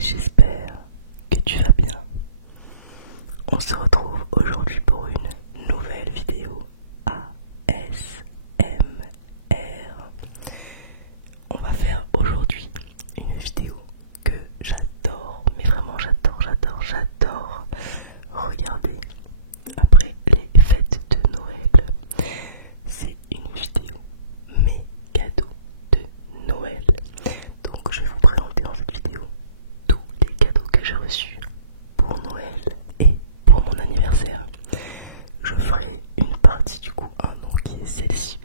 j'espère que tu vas bien. On se retrouve aujourd'hui pour une nouvelle vidéo ASMR. On va faire aujourd'hui une vidéo que j'adore, mais vraiment j'adore regarder après les fêtes de Noël. C'est une vidéo mes cadeaux de Noël. Donc je vais vous présenter dans cette vidéo tous les cadeaux que j'ai reçus pour Noël et pour mon anniversaire. Je ferai une partie du coup 1 an qui est celle-ci,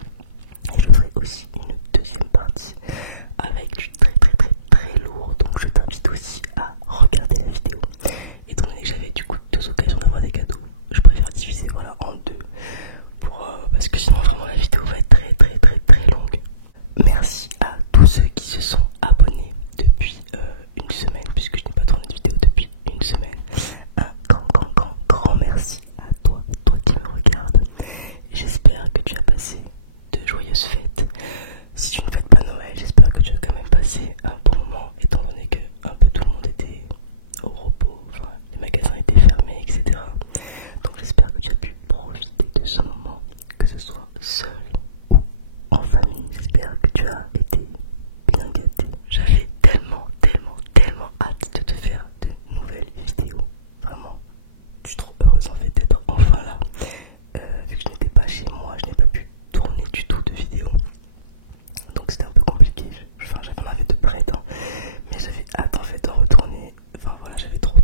et je ferai aussi une deuxième partie avec du très lourd. Donc je t'invite aussi à regarder la vidéo. Étant donné que j'avais du coup 2 occasions d'avoir des cadeaux, je préfère diviser voilà en 2 parce que sinon vraiment la vidéo va être très longue. Merci à tous ceux qui se sont abonnés depuis une semaine, puisque je n'ai pas tourné de vidéo depuis une semaine. Un grand merci à toi qui me regardes. J'espère que tu as passé de joyeuses fêtes. Si tu ne fêtes pas Noël, j'espère que tu as quand même passé un bon moment, étant donné que un peu tout le monde était au repos, enfin les magasins étaient fermés, etc. Donc j'espère que tu as pu profiter de ce moment, que ce soit seul ou en famille. J'espère que tu as été bien gâté. J'avais tellement hâte de te faire de nouvelles vidéos. Vraiment, je suis trop heureuse en fait d'être enfin là. Vu que je n'étais pas chez moi, je n'ai pas pu tourner du tout de vidéos. Donc c'était un peu compliqué. Enfin, j'en avais de près, hein. Mais j'avais hâte en fait de retourner. Enfin voilà, j'avais trop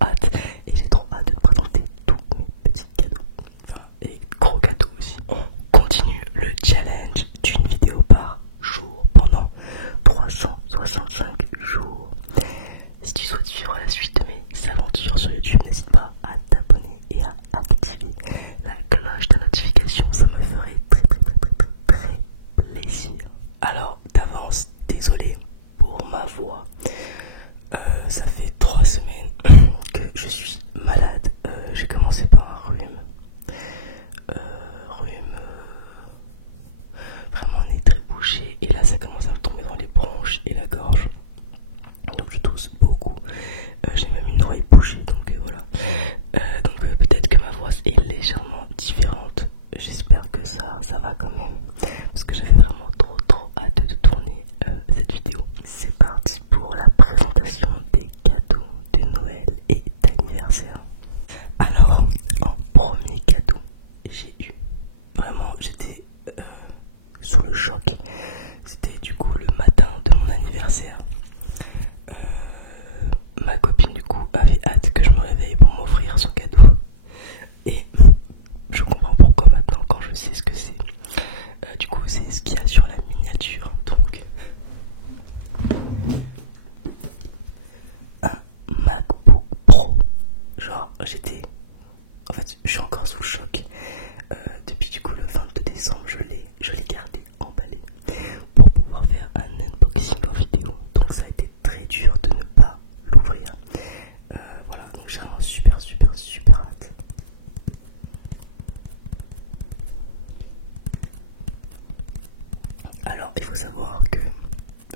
hâte. Et j'ai trop hâte de te présenter tous mes petits cadeaux. Enfin, et gros cadeaux aussi. On continue le challenge d'une vidéo par jour pendant 365 jours. Si tu souhaites suivre la suite de mes aventures sur YouTube, n'hésite pas à t'abonner et à activer la cloche de notification. Ça me ferait très plaisir. Alors d'avance, désolé pour ma voix. Ça fait 3 semaines que je suis malade. J'ai commencé par un rhume. Vraiment nez très bouché, et là ça commence à me tomber dans les bronches et la gorge. Donc je tousse beaucoup. J'ai même une oreille bouchée, donc voilà. Donc peut-être que ma voix est légèrement différente. J'espère que ça va quand même, parce que j'avais vraiment trop hâte de tourner cette vidéo. C'est parti pour la présentation des cadeaux de Noël et d'anniversaire. Alors, en premier cadeau, j'ai eu, vraiment j'étais sous le choc. C'était du coup le matin de mon anniversaire. Ma copine du coup avait hâte que je me réveille pour m'offrir son cadeau. Et je comprends pourquoi maintenant quand je sais ce que c'est. Du coup c'est ce qu'il y a sur la miniature. Donc un MacBook Pro. Genre en fait je suis encore sous le choc. Depuis du coup le 22 décembre je l'ai gardé emballé pour pouvoir faire un unboxing en vidéo. Donc ça a été très dur de ne pas l'ouvrir. Voilà, donc j'ai vraiment super hâte. Alors il faut savoir que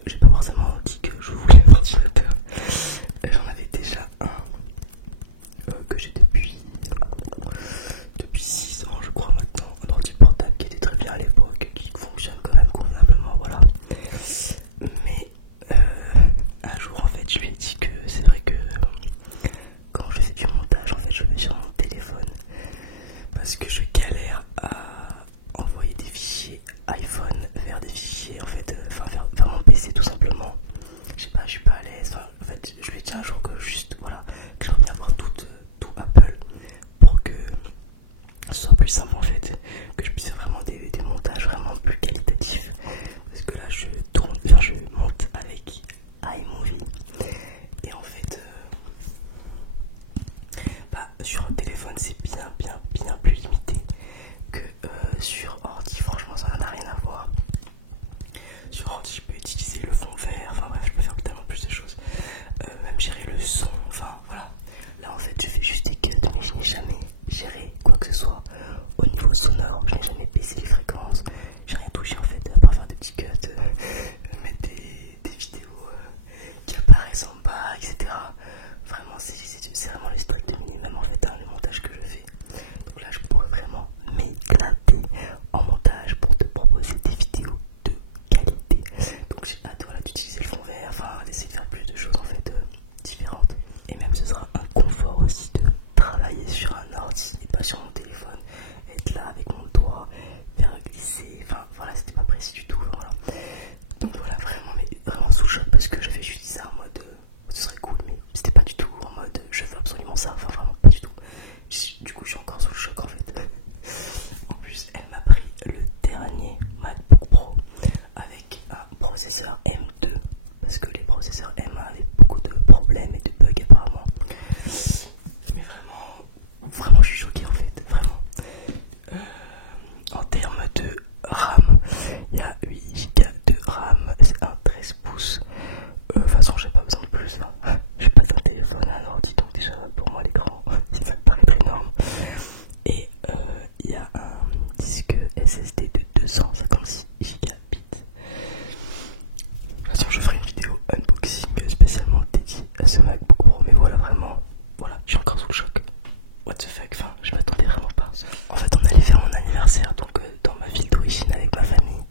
j'ai pas forcément dit que je voulais un ordinateur. J'en avais déjà un que j'ai depuis 6 ans je crois maintenant, un ordi portable qui était très bien à l'époque, qui fonctionne quand même convenablement, voilà. Mais un jour en fait je lui ai dit que c'est vrai que quand je fais du montage en fait je vais sur mon téléphone, parce que je galère à envoyer des fichiers iPhone vers des fichiers en fait, vers mon PC tout simplement. Je sais pas, je suis pas à l'aise. En fait je lui ai dit un jour que juste voilà, que j'aimerais bien avoir tout Apple pour que ce soit plus simple en fait, que je puisse faire vraiment des montages vraiment plus qualitatifs, parce que là je monte avec iMovie et en fait sur un téléphone c'est bien plus limité que sur ordi. Franchement ça n'a rien à voir. Sur ordi je peux utiliser le fond vert, enfin bref je peux faire tellement plus de choses, même gérer le son, enfin voilà. Là en fait je fais juste des cuts, mais je n'ai jamais géré quoi que ce soit au niveau sonore. Je n'ai jamais baissé les fréquences, j'ai rien touché en fait, à part faire des petits cuts, mettre des vidéos qui apparaissent en bas, etc. toute façon, j'ai pas besoin de plus. Hein. J'ai pas un téléphone et un ordi, donc déjà pour moi l'écran, ça me paraît énorme. Et il y a un disque SSD de 256 Go. De toute façon, je ferai une vidéo unboxing spécialement dédiée à ce MacBook Pro, mais voilà, vraiment, voilà, je suis encore sous le choc. What the fuck, enfin, je m'attendais vraiment pas. En fait, on allait faire mon anniversaire, donc dans ma ville d'origine avec ma famille.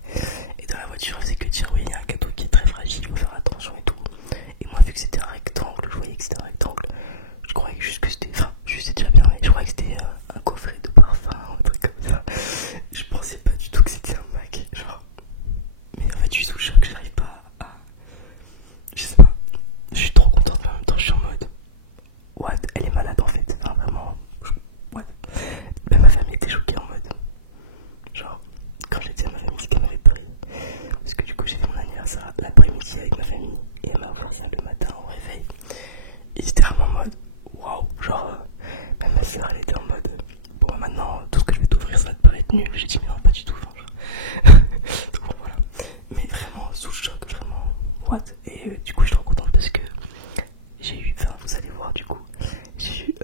Et dans la voiture, on faisait que dire oui, il y a un cadeau qui est très fragile, il faut faire attention et tout. Et moi, vu que c'était un rectangle, je voyais que c'était un rectangle, je croyais juste que c'était, enfin, juste déjà bien, mais je croyais que c'était un coffret de parfum, un truc comme ça. Je pensais pas du tout que c'était un Mac, genre. Mais en fait, je suis sous le choc, j'arrive pas à. Je sais pas, je suis trop contente, mais en même temps, je suis en mode. What? Elle est malade en fait, enfin vraiment. What? Même ma famille était choquée en mode. Genre, quand j'ai dit à ma famille ce qu'elle m'avait pris, parce que du coup j'ai fait mon anniversaire l'après-midi avec ma famille et elle m'a offert ça le matin au réveil. Et c'était vraiment en mode waouh, genre même ma soeur elle était en mode bon maintenant tout ce que je vais t'offrir ça va te paraître nul. J'ai dit mais non pas du tout, enfin genre. Donc bon, voilà. Mais vraiment sous le choc, vraiment what. Et du coup je suis trop contente parce que j'ai eu, enfin vous allez voir du coup, j'ai eu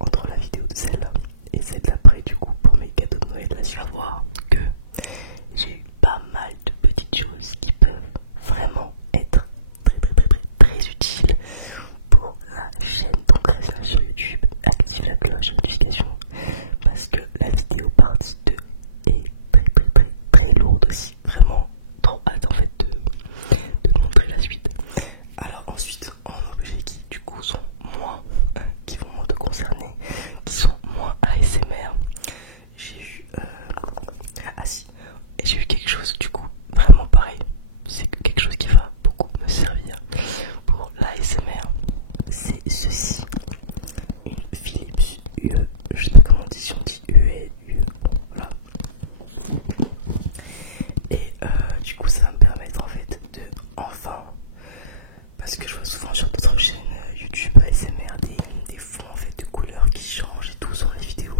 entre la vidéo de celle-là et celle d'après du coup pour mes cadeaux de Noël, là tu vas voir que j'ai eu pas mal de petites choses qui peuvent vraiment être très utiles pour la chaîne. Donc reste sur YouTube, active la cloche de notification parce que la vidéo partie 2 est très lourde aussi, vraiment trop hâte en fait de montrer la suite. Alors ensuite en objets qui du coup sont moins, qui vont moins te concerner, qui sont moins ASMR, j'ai eu ah si, j'ai eu quelque chose du coup vraiment pareil, c'est quelque chose qui va beaucoup me servir pour l'ASMR, c'est ceci, une Philips UE, je sais pas comment on dit, si on dit UE, bon voilà. Et du coup ça va me permettre en fait de enfin, parce que je vois souvent sur d'autres chaînes YouTube ASMR des fonds en fait de couleurs qui changent et tout sur les vidéos.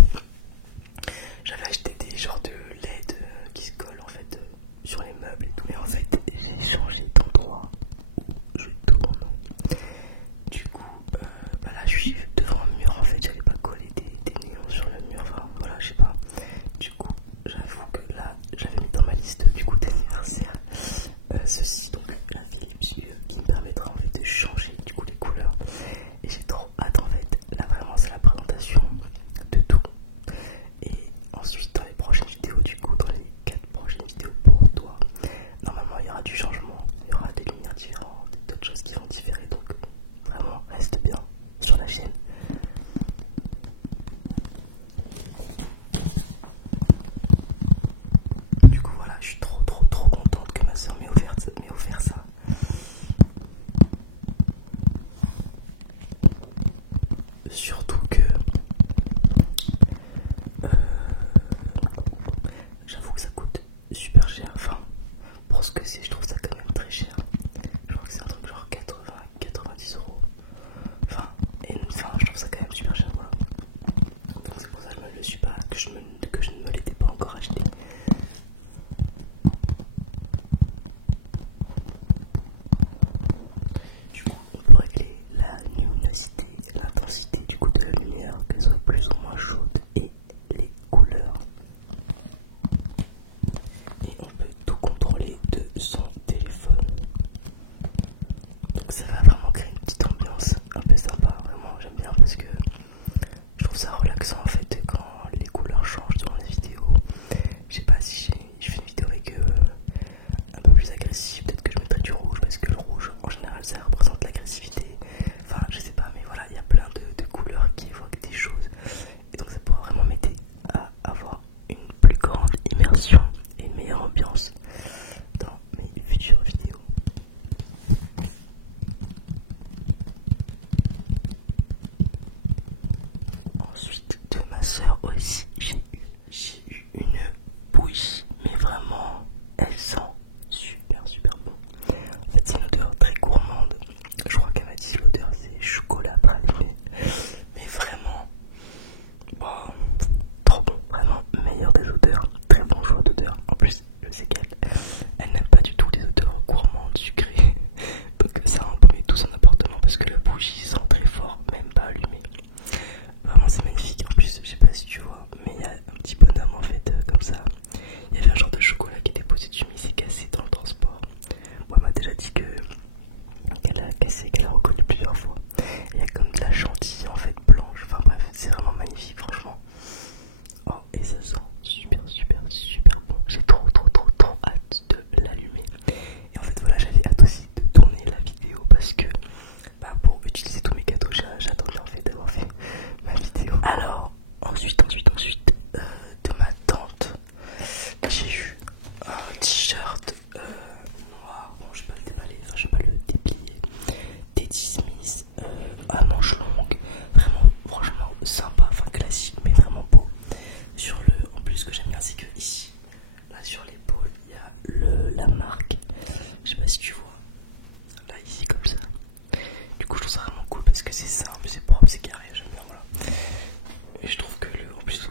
J'avais acheté des genres de LED qui se collent en fait sur les meubles et tout, mais en fait j'ai changé d'endroit où je tourne. Du coup bah là je suis devant un mur en fait, j'allais pas coller des néons sur le mur, enfin voilà je sais pas. Du coup j'avoue que là j'avais mis dans ma liste du coup d'anniversaire ceci, donc la Philips UE qui me permettra en fait de changer du coup les couleurs. Et j'ai trop hâte en fait, là vraiment c'est la présentation de tout. Et ensuite dans les prochaines vidéos, du coup dans les 4 prochaines vidéos pour toi, normalement il y aura du changement, il y aura des lumières différentes, d'autres choses qui vont différer, donc vraiment reste bien sur la chaîne. Du coup voilà, je suis trop contente que ma soeur m'ait offert ça. Surtout que j'avoue que ça coûte super cher, enfin pour ce que c'est je trouve ça quand même très cher. Je crois que c'est un truc genre 90 euros. Enfin je trouve ça quand même super cher voilà. Donc c'est pour ça que je ne le suis pas, que je ne me l'étais pas encore acheté. Du coup on peut régler la luminosité, l'intensité du coup de la lumière, qu'elle soit plus ou moins chaude, et les couleurs. Et on peut tout contrôler de son téléphone. Donc ça va vraiment créer une petite ambiance un peu sympa, vraiment j'aime bien parce que je trouve ça relaxant en fait quand les couleurs changent durant les vidéos. Je sais pas si je fais une vidéo avec un peu plus agressive, peut-être que je mettrai du rouge parce que le rouge en général ça représente l'agressivité. Enfin je sais pas, mais voilà, il y a plein de couleurs qui évoquent des choses. Et donc ça pourra vraiment m'aider à avoir une plus grande immersion et une meilleure ambiance dans mes futures vidéos. Ensuite de ma bougie sans très fort, même pas allumée. Vraiment c'est magnifique. En plus je sais pas si tu vois, mais il y a un petit bonhomme en fait comme ça. Il y avait un genre de chocolat qui était posé dessus mais il s'est cassé dans le transport. Moi elle m'a déjà dit qu'elle a cassé, qu'elle a reconnu plusieurs fois. Il y a comme de la chantilly en fait blanche. Enfin bref, c'est vraiment magnifique franchement. Oh et ça sent super bon. J'ai trop hâte de l'allumer. Et en fait voilà, j'avais hâte aussi de tourner la vidéo parce que bah, pour utiliser tous mes cadeaux, j'attendais en fait d'avoir fait ma vidéo. Alors ensuite de ma tante, j'ai eu un t-shirt noir. Bon, je vais pas le déballer, enfin je vais pas le déplier. Teddy Smith à manches longues, vraiment franchement sympa, enfin classique mais vraiment beau. Sur le, en plus ce que j'aime bien c'est que ici, là sur l'épaule il y a la marque, je sais pas si tu vois, là ici comme ça. Du coup je trouve ça vraiment cool parce que c'est simple, c'est propre, c'est carré, j'aime bien voilà. Et je trouve que en plus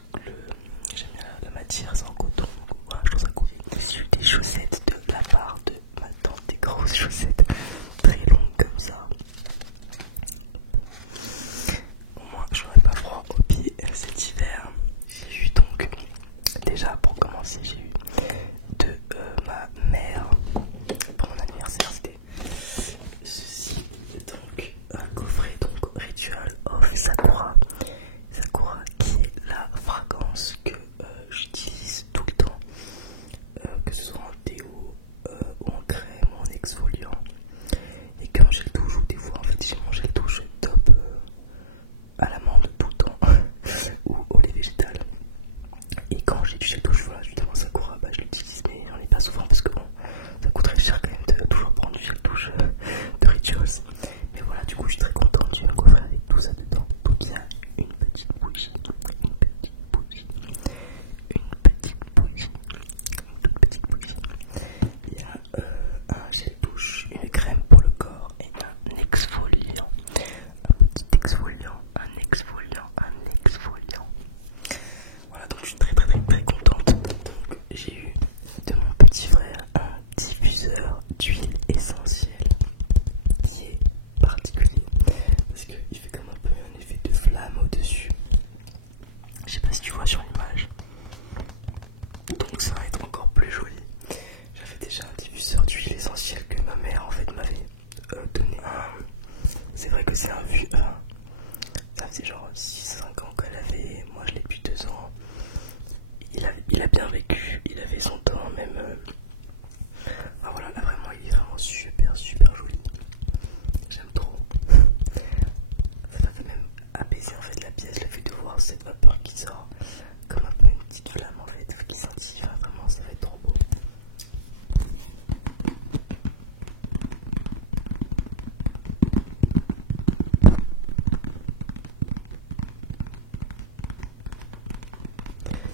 j'aime bien la matière, c'est en coton, donc voilà, je trouve ça cool. J'ai eu des chaussettes de la part de ma tante, des grosses chaussettes très longues comme ça. Au moins j'aurais pas froid aux pieds cet hiver. J'ai eu donc, déjà pour commencer, j'ai eu de ma mère pour mon anniversaire, c'était ceci, donc un coffret donc Ritual of Sakura. Sakura qui est la fragrance que j'utilise tout le temps, que ce soit en déo ou en crème ou en exfoliant. Et quand j'ai le douche ou des fois en fait j'ai mangé le douche top à l'amande tout le temps ou au lait végétal. Et quand j'ai du gel douche, voilà, justement Sakura, bah, je l'utilise, mais on n'est pas souvent parce que bon, ça coûte très cher quand même de toujours prendre du gel douche de Rituals. Mais voilà, du coup, je suis très contente. J'ai une coffre avec tout ça dedans. Donc, il y a une petite bougie, une toute petite bougie. Il y a un gel douche, une crème pour le corps et un exfoliant. Un petit exfoliant, un exfoliant. Voilà, donc je suis très contente. Donc j'ai eu de mon petit frère un diffuseur d'huile essentielle qui est particulier parce qu'il fait comme un peu un effet de flamme au dessus. Je sais pas si tu vois sur l'image. Donc ça va être encore plus joli. J'avais déjà un diffuseur d'huile essentielle que ma mère en fait m'avait donné. C'est vrai que c'est un vu. Ça faisait genre 6-5 ans qu'elle avait, moi je l'ai depuis 2 ans. Il a bien vécu, il avait son temps même. Ah voilà, là vraiment il est vraiment super joli. J'aime trop. Ça fait même apaiser en fait la pièce, le fait de voir cette vapeur qui sort comme un peu une petite flamme en fait qui scintille. Vraiment ça va être trop beau.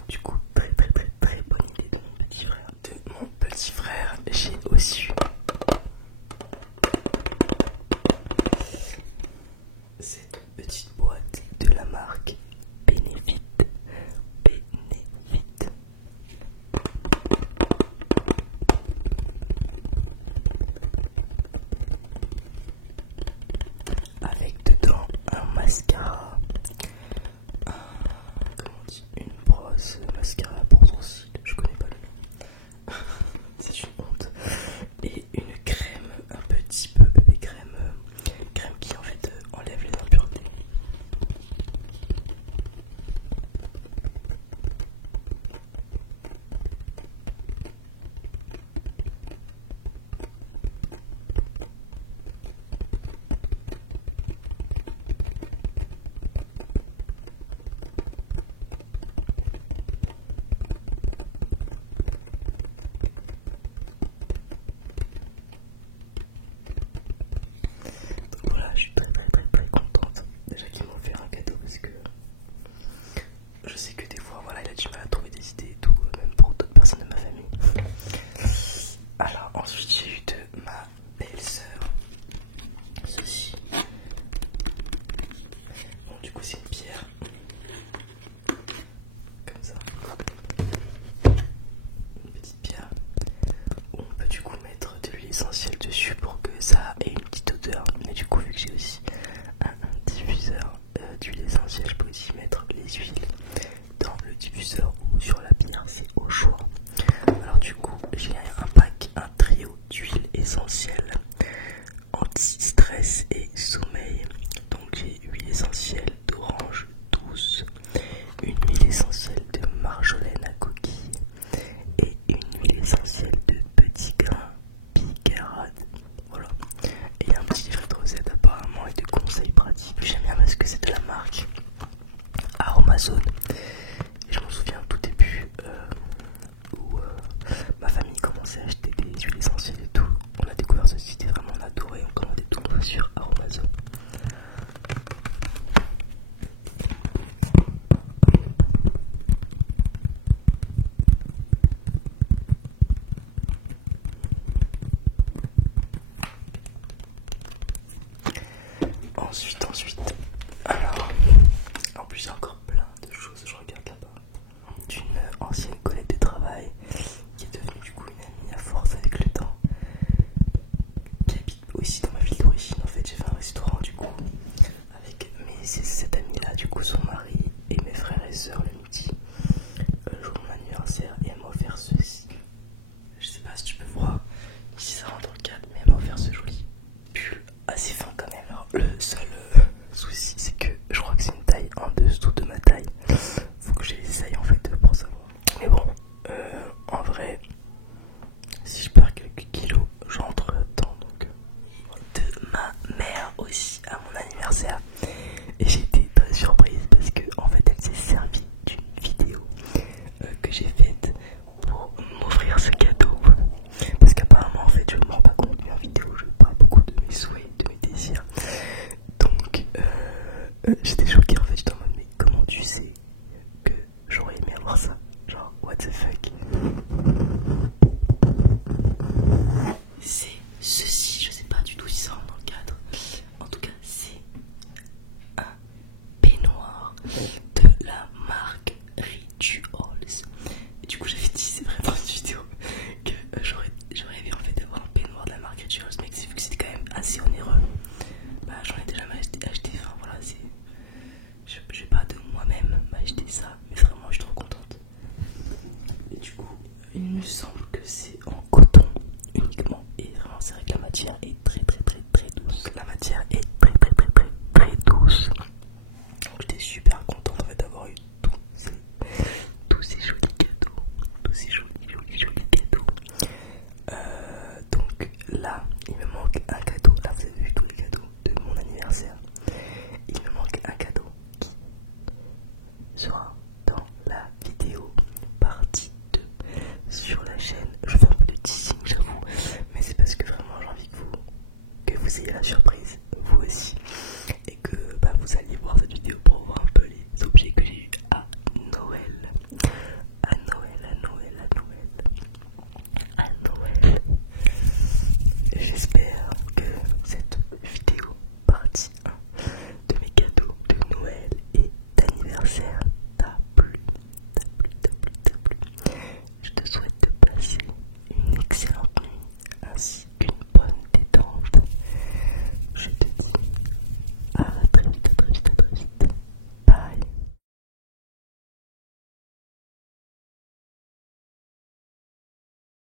Du coup, très bonne idée de mon petit frère. J'ai aussi eu Amazon. Et je m'en souviens au tout début où ma famille commençait à acheter des huiles essentielles et tout. On a découvert ce site et vraiment on a adoré. On commandait tout sur Amazon. Ensuite, alors, en plus il y a encore plein de choses, je regarde là-bas, d'une ancienne collègue de travail qui est devenue du coup une amie à force avec le temps, qui habite aussi dans ma ville d'origine. En fait, j'ai fait un restaurant du coup avec cette amie là, du coup son mari et mes frères et sœurs le midi, le jour de mon anniversaire, et elle m'a offert ceci. Je sais pas si tu peux voir si ça rentre dans le cadre, mais elle m'a offert ce joli pull assez fin quand même. Alors, le seul souci c'est que je crois que c'est une taille en dessous de ma taille. Faut que je les essaye en fait pour savoir. Mais bon, en vrai, si je perds quelques kilos, j'entre dedans. Donc, de ma mère aussi à mon anniversaire. Et j'ai été très surprise parce que en fait elle s'est servie d'une vidéo que j'ai faite pour m'offrir ce cadeau. Parce qu'apparemment en fait je ne me rends pas compte, mais en vidéo je parle beaucoup de mes souhaits, de mes désirs. Donc j'étais choquée en fait, j'étais en mode mais comment tu sais que j'aurais aimé avoir ça? Genre what the fuck. C'est ceci, je sais pas du tout si ça rentre dans le cadre. En tout cas c'est un peignoir de la marque Rituals. Et du coup j'avais dit, c'est vraiment une vidéo que j'aurais aimé en fait avoir un peignoir de la marque Rituals, mais vu que c'était quand même assez onéreux, bah j'en ai déjà acheté, enfin voilà, c'est, je vais pas de moi-même m'acheter ça, mais vraiment je suis trop contente. Et du coup il me semble que c'est en coton uniquement, et vraiment c'est vrai que la matière est très douce. La matière est très douce. Donc j'étais super contente en fait d'avoir eu tous ces jolis cadeaux. Tous ces jolis cadeaux. Donc là, il me manque un cadeau. Là, vous avez vu tous les cadeaux de mon anniversaire. Il me manque un cadeau qui sera dans la vidéo partie 2 sur la chaîne. Je fais un peu de teasing, j'avoue, mais c'est parce que vraiment j'ai envie que vous ayez la surprise, vous aussi, et que bah, vous alliez voir cette vidéo pour voir un peu les objets que j'ai eu à Noël. À Noël. J'espère